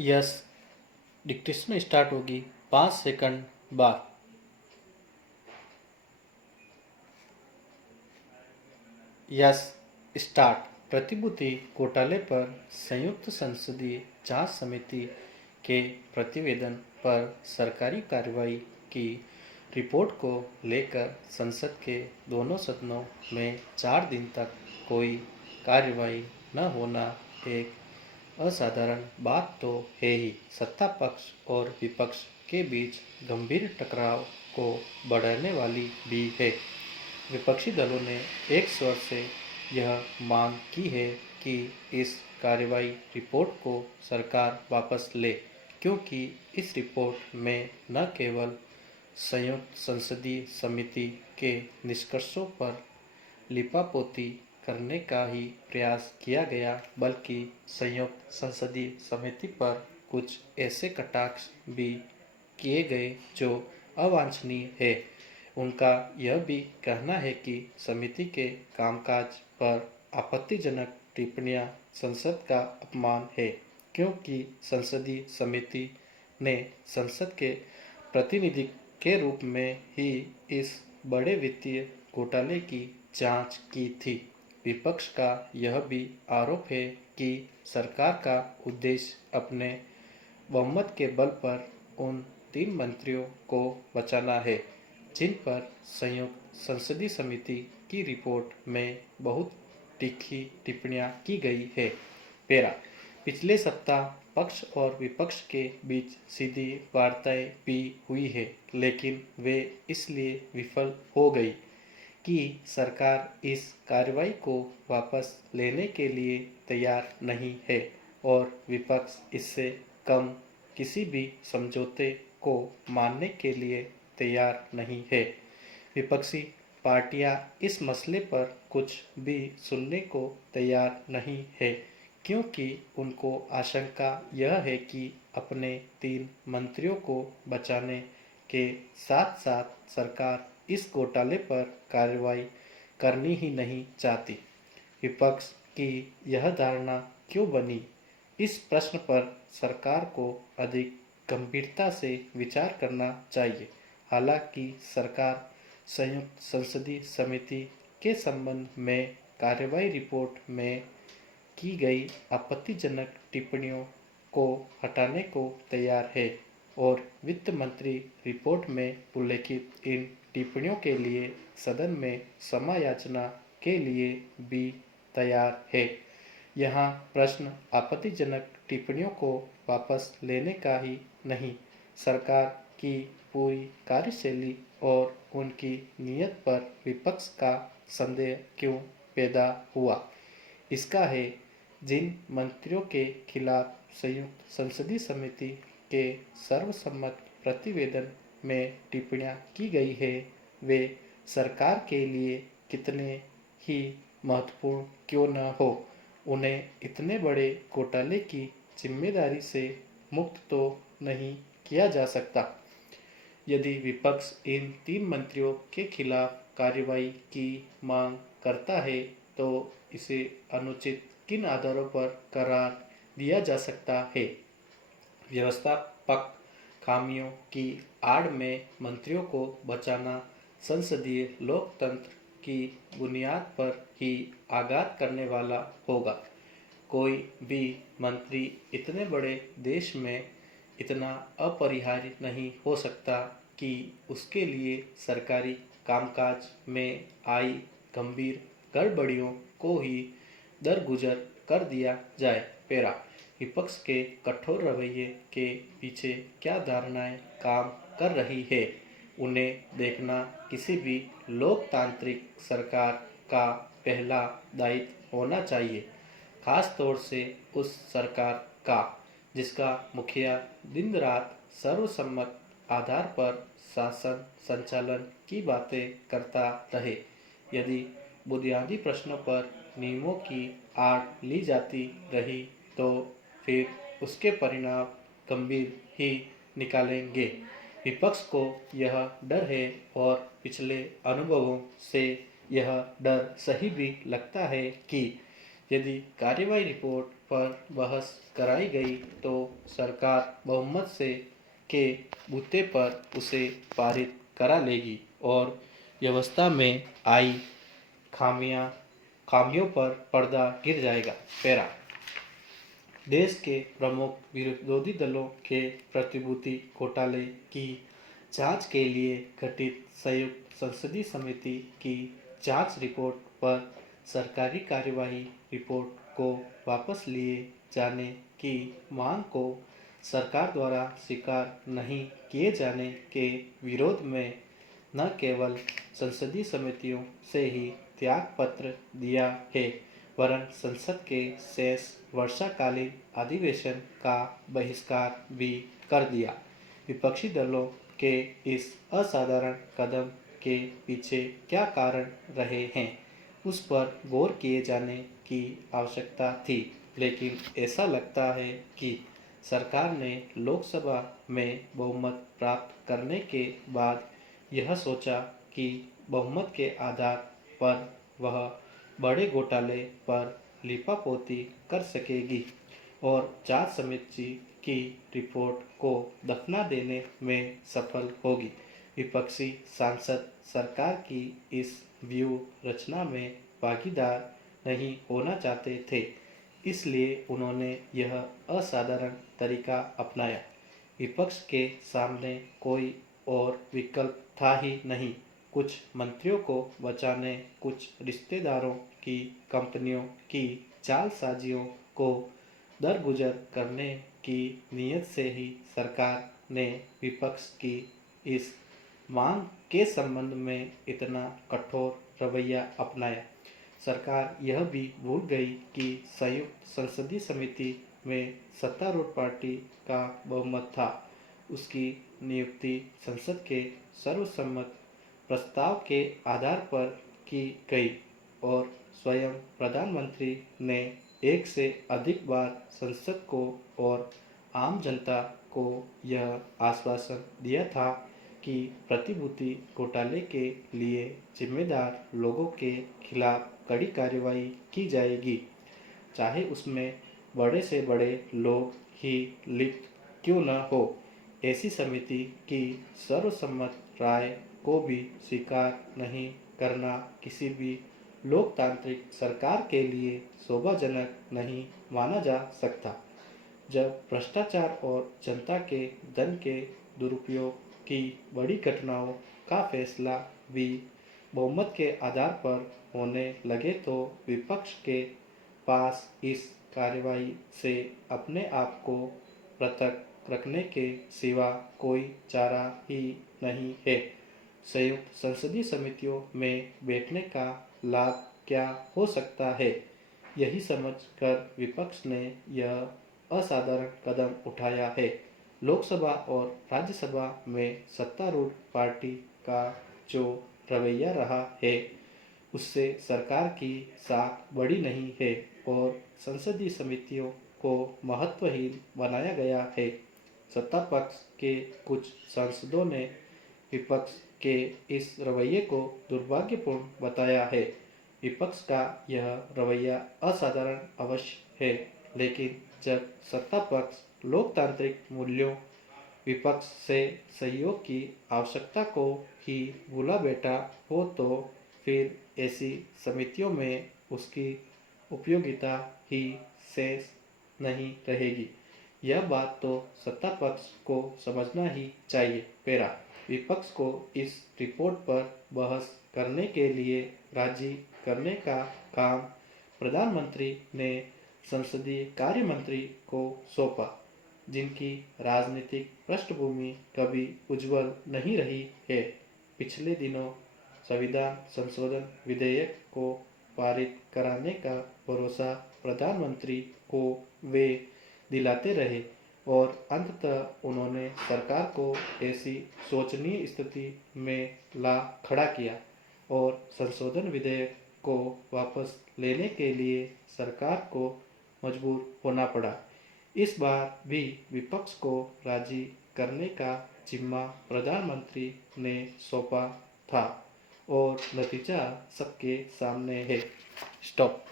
Yes, dictation start होगी 5 second बाद। Yes, start. प्रतिभूति घोटाले पर संयुक्त संसदीय जांच समिति के प्रतिवेदन पर सरकारी कार्रवाई की रिपोर्ट को लेकर संसद के दोनों सदनों में 4 दिन तक कोई कार्रवाई न होना एक असाधारण बात तो है ही, सत्ता पक्ष और विपक्ष के बीच गंभीर टकराव को बढ़ाने वाली भी है। विपक्षी दलों ने एक स्वर से यह मांग की है कि इस कार्रवाई रिपोर्ट को सरकार वापस ले, क्योंकि इस रिपोर्ट में न केवल संयुक्त संसदीय समिति के निष्कर्षों पर लिपापोती करने का ही प्रयास किया गया, बल्कि संयुक्त संसदीय समिति पर कुछ ऐसे कटाक्ष भी किए गए जो अवांछनीय है। उनका यह भी कहना है कि समिति के कामकाज पर आपत्तिजनक टिप्पणियां संसद का अपमान है, क्योंकि संसदीय समिति ने संसद के प्रतिनिधि के रूप में ही इस बड़े वित्तीय घोटाले की जांच की थी। विपक्ष का यह भी आरोप है कि सरकार का उद्देश्य अपने बहुमत के बल पर उन 3 मंत्रियों को बचाना है, जिन पर संयुक्त संसदीय समिति की रिपोर्ट में बहुत तीखी टिप्पणियां की गई है। पेरा, पिछले सप्ताह पक्ष और विपक्ष के बीच सीधी वार्ताएं भी हुई है, लेकिन वे इसलिए विफल हो गई कि सरकार इस कार्रवाई को वापस लेने के लिए तैयार नहीं है और विपक्ष इससे कम किसी भी समझौते को मानने के लिए तैयार नहीं है। विपक्षी पार्टियां इस मसले पर कुछ भी सुनने को तैयार नहीं है, क्योंकि उनको आशंका यह है कि अपने 3 मंत्रियों को बचाने के साथ साथ सरकार इस घोटाले पर कार्रवाई करनी ही नहीं चाहती। विपक्ष की यह धारणा क्यों बनी, इस प्रश्न पर सरकार को अधिक गंभीरता से विचार करना चाहिए। हालांकि सरकार संयुक्त संसदीय समिति के संबंध में कार्रवाई रिपोर्ट में की गई आपत्तिजनक टिप्पणियों को हटाने को तैयार है और वित्त मंत्री रिपोर्ट में उल्लेखित इन टिप्पणियों के लिए सदन में समायाचना के लिए भी तैयार है। यहाँ प्रश्न आपत्तिजनक टिप्पणियों को वापस लेने का ही नहीं, सरकार की पूरी कार्यशैली और उनकी नीयत पर विपक्ष का संदेह क्यों पैदा हुआ, इसका है। जिन मंत्रियों के खिलाफ संयुक्त संसदीय समिति के सर्वसम्मत प्रतिवेदन में टिप्पणियां की गई है, वे सरकार के लिए कितने ही महत्वपूर्ण क्यों न हो, उन्हें इतने बड़े घोटाले की जिम्मेदारी से मुक्त तो नहीं किया जा सकता। यदि विपक्ष इन 3 मंत्रियों के खिलाफ कार्रवाई की मांग करता है, तो इसे अनुचित किन आधारों पर करार दिया जा सकता है। व्यवस्थापक खामियों की आड़ में मंत्रियों को बचाना संसदीय लोकतंत्र की बुनियाद पर ही आघात करने वाला होगा। कोई भी मंत्री इतने बड़े देश में इतना अपरिहार्य नहीं हो सकता कि उसके लिए सरकारी कामकाज में आई गंभीर गड़बड़ियों को ही दरगुजर कर दिया जाए। पेरा, विपक्ष के कठोर रवैये के पीछे क्या धारणाएं काम कर रही है, उन्हें देखना किसी भी लोकतांत्रिक सरकार का पहला दायित्व होना चाहिए, खास तौर से उस सरकार का जिसका मुखिया दिन रात सर्वसम्मत आधार पर शासन संचालन की बातें करता रहे। यदि बुनियादी प्रश्नों पर नियमों की आड़ ली जाती रही तो फिर उसके परिणाम गंभीर ही निकालेंगे। विपक्ष को यह डर है और पिछले अनुभवों से यह डर सही भी लगता है कि यदि कार्यवाही रिपोर्ट पर बहस कराई गई तो सरकार बहुमत से के बूते पर उसे पारित करा लेगी और व्यवस्था में आई खामियों पर पर्दा गिर जाएगा। पैरा देश के प्रमुख विरोधी दलों के प्रतिभूति घोटाले की जांच के लिए गठित संयुक्त संसदीय समिति की जांच रिपोर्ट पर सरकारी कार्यवाही रिपोर्ट को वापस लिए जाने की मांग को सरकार द्वारा स्वीकार नहीं किए जाने के विरोध में न केवल संसदीय समितियों से ही त्याग पत्र दिया है वरन संसद के शेष वर्षाकालीन अधिवेशन का बहिष्कार भी कर दिया। विपक्षी दलों के इस असाधारण कदम के पीछे क्या कारण रहे हैं उस पर गौर किए जाने की आवश्यकता थी, लेकिन ऐसा लगता है कि सरकार ने लोकसभा में बहुमत प्राप्त करने के बाद यह सोचा कि बहुमत के आधार पर वह बड़े घोटाले पर लिपापोती कर सकेगी और जांच समिति की रिपोर्ट को दफना देने में सफल होगी। विपक्षी सांसद सरकार की इस व्यूह रचना में भागीदार नहीं होना चाहते थे, इसलिए उन्होंने यह असाधारण तरीका अपनाया। विपक्ष के सामने कोई और विकल्प था ही नहीं। कुछ मंत्रियों को बचाने, कुछ रिश्तेदारों की कंपनियों की जालसाजियों को दरगुजर करने की नीयत से ही सरकार ने विपक्ष की इस मांग के संबंध में इतना कठोर रवैया अपनाया। सरकार यह भी भूल गई कि संयुक्त संसदीय समिति में सत्तारूढ़ पार्टी का बहुमत था। उसकी नियुक्ति संसद के सर्वसम्मत प्रस्ताव के आधार पर की गई और स्वयं प्रधानमंत्री ने एक से अधिक बार संसद को और आम जनता को यह आश्वासन दिया था कि प्रतिभूति घोटाले के लिए जिम्मेदार लोगों के खिलाफ कड़ी कार्रवाई की जाएगी, चाहे उसमें बड़े से बड़े लोग ही लिप्त क्यों न हो। ऐसी समिति की सर्वसम्मत राय को भी स्वीकार नहीं करना किसी भी लोकतांत्रिक सरकार के लिए शोभाजनक नहीं माना जा सकता। जब भ्रष्टाचार और जनता के धन के दुरुपयोग की बड़ी घटनाओं का फैसला भी बहुमत के आधार पर होने लगे तो विपक्ष के पास इस कार्यवाही से अपने आप को पृथक रखने के सिवा कोई चारा ही नहीं है। संयुक्त संसदीय समितियों में बैठने का लाभ क्या हो सकता है, यही समझकर विपक्ष ने यह असाधारण कदम उठाया है। लोकसभा और राज्यसभा में सत्तारूढ़ पार्टी का जो रवैया रहा है उससे सरकार की साख बड़ी नहीं है और संसदीय समितियों को महत्वहीन बनाया गया है। सत्ता पक्ष के कुछ सांसदों ने विपक्ष के इस रवैये को दुर्भाग्यपूर्ण बताया है। विपक्ष का यह रवैया असाधारण अवश्य है, लेकिन जब सत्ता पक्ष लोकतांत्रिक मूल्यों, विपक्ष से सहयोग की आवश्यकता को ही भूला बैठा हो तो फिर ऐसी समितियों में उसकी उपयोगिता ही शेष नहीं रहेगी। यह बात तो सत्ता पक्ष को समझना ही चाहिए। पैरा विपक्ष को इस रिपोर्ट पर बहस करने के लिए राजी करने का काम प्रधानमंत्री ने संसदीय कार्य मंत्री को सौंपा, जिनकी राजनीतिक पृष्ठभूमि कभी उज्जवल नहीं रही है। पिछले दिनों संविधान संशोधन विधेयक को पारित कराने का भरोसा प्रधानमंत्री को वे दिलाते रहे और अंततः उन्होंने सरकार को ऐसी शोचनीय स्थिति में ला खड़ा किया और संशोधन विधेयक को वापस लेने के लिए सरकार को मजबूर होना पड़ा। इस बार भी विपक्ष को राजी करने का जिम्मा प्रधानमंत्री ने सौंपा था और नतीजा सबके सामने है। स्टॉप।